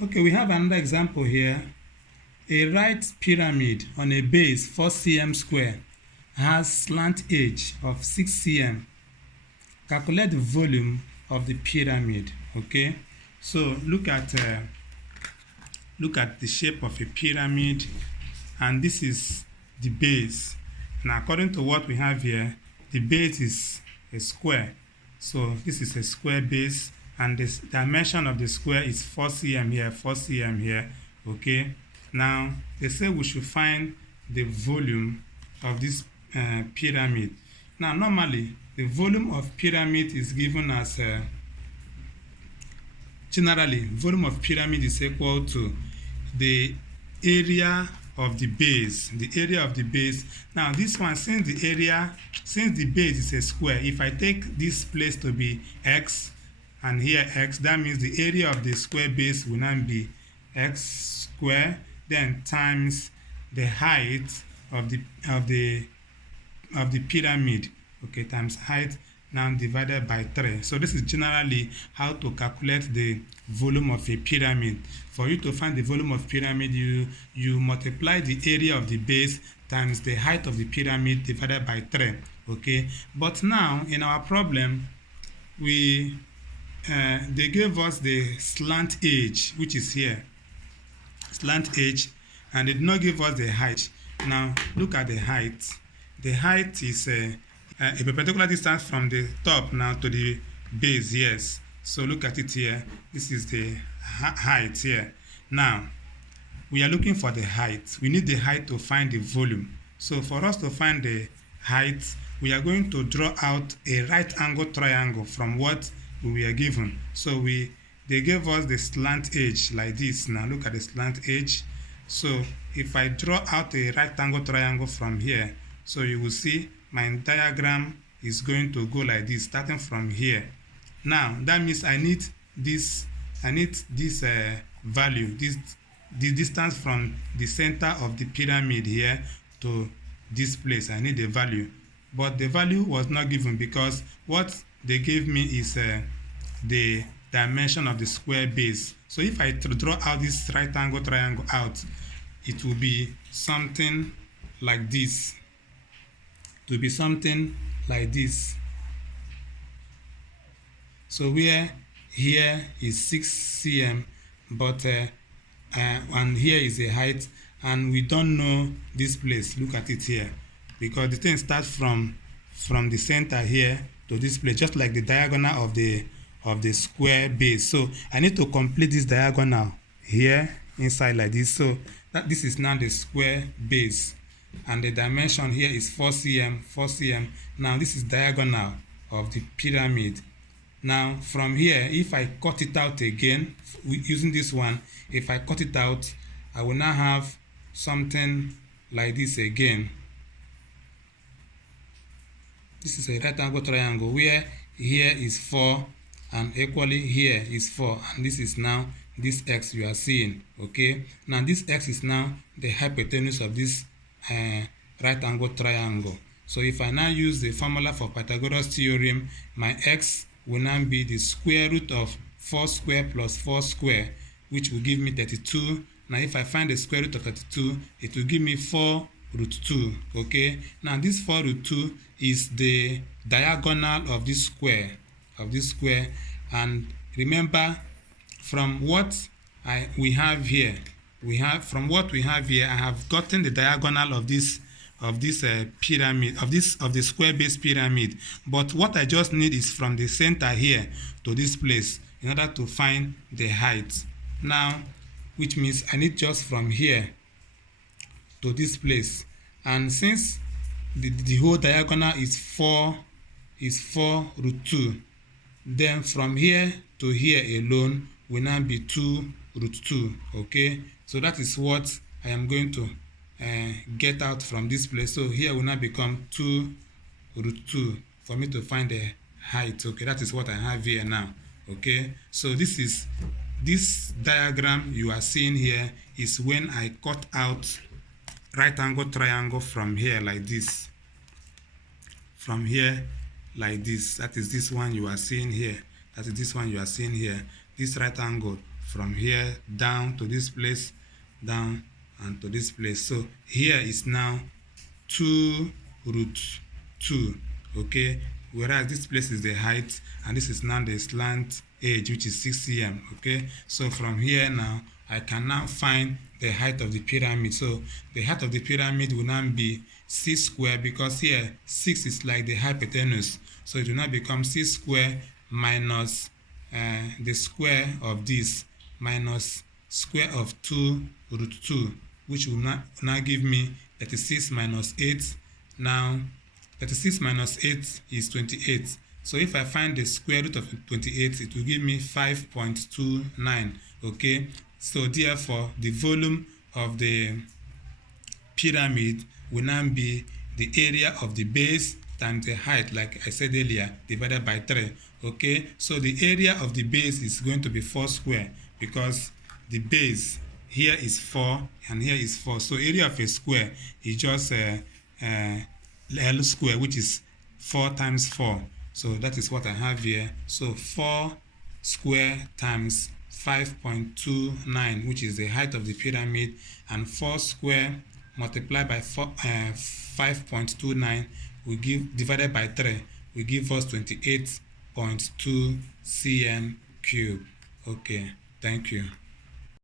Okay, we have another example here. A right pyramid on a base 4 cm square has slant edge of 6 cm. Calculate the volume of the pyramid. Okay, so look at the shape of a pyramid, and this is the base. Now, according to what we have here, the base is a square. So this is a square base, and the dimension of the square is 4 cm here, 4 cm here. Okay. Now they say we should find the volume of this pyramid. Now normally the volume of pyramid is given as generally volume of pyramid is equal to the area of the base. The area of the base. Now this one, since the base is a square, if I take this place to be x and here x, that means the area of the square base will now be x square, then times the height of the pyramid. Okay, times height now divided by 3. So this is generally how to calculate the volume of a pyramid. For you to find the volume of pyramid, you multiply the area of the base times the height of the pyramid divided by 3. Okay, but now in our problem, they gave us the slant edge, which is here, slant edge, and they did not give us the height. Now look at the height. The height is a perpendicular distance from the top now to the base. Yes, so look at it here. This is the height here. Now we are looking for the height. We need the height to find the volume. So for us to find the height, we are going to draw out a right angle triangle from what we were given. So they gave us the slant edge like this. Now look at the slant edge. So if I draw out a right angle triangle from here, so you will see my diagram is going to go like this, starting from here. Now that means I need this value, this distance from the center of the pyramid here to this place. I need the value, but the value was not given because what they gave me is the dimension of the square base. So if I draw out this right angle triangle out, it will be something like this. To be something like this. So where here is 6 cm, but and here is the height, and we don't know this place. Look at it here, because the thing starts from the center here to this place, just like the diagonal of the square base. So I need to complete this diagonal here inside like this. So this is now the square base. And the dimension here is 4 cm, 4 cm. Now this is diagonal of the pyramid. Now from here, if I cut it out again, using this one, if I cut it out, I will now have something like this again. This is a right angle triangle where here is 4 and equally here is 4. And this is now this x you are seeing. Okay. Now this x is now the hypotenuse of this right angle triangle. So if I now use the formula for Pythagoras theorem, my x will now be the square root of 4 square plus 4 square, which will give me 32. Now if I find the square root of 32, it will give me 4 root 2. Okay, now this 4 root 2 is the diagonal of this square, and remember, from what we have here, I have gotten the diagonal of this pyramid, of the square base pyramid. But what I just need is from the center here to this place in order to find the height. Now, which means I need just from here to this place. And since the whole diagonal is 4 root 2, then from here to here alone will now be 2 root 2. Okay, so that is what I am going to get out from this place. So here will now become 2 root 2 for me to find the height. Okay, that is what I have here now. Okay, so this diagram you are seeing here is when I cut out right angle triangle from here like this. From here like this. That is this one you are seeing here. That is this one you are seeing here. This right angle from here down to this place, down and to this place. So here is now 2 root 2, okay, whereas this place is the height and this is now the slant edge, which is 6 cm. Okay, so from here now I can now find the height of the pyramid. So the height of the pyramid will now be 6 square, because here 6 is like the hypotenuse, so it will now become 6 square minus the square of this minus square of 2 root 2, which will now give me 36 minus 8. Now 36 minus 8 is 28. So if I find the square root of 28, it will give me 5.29. Okay, so therefore the volume of the pyramid will now be the area of the base times the height, like I said earlier, divided by 3. Okay, so the area of the base is going to be 4 square, because the base here is 4 and here is 4. So area of a square is just L square, which is 4 times 4. So that is what I have here. So 4 square times 5.29, which is the height of the pyramid, and 4 square multiplied by 5.29 will give, divided by 3, will give us 28.2 cm cube. Okay, thank you.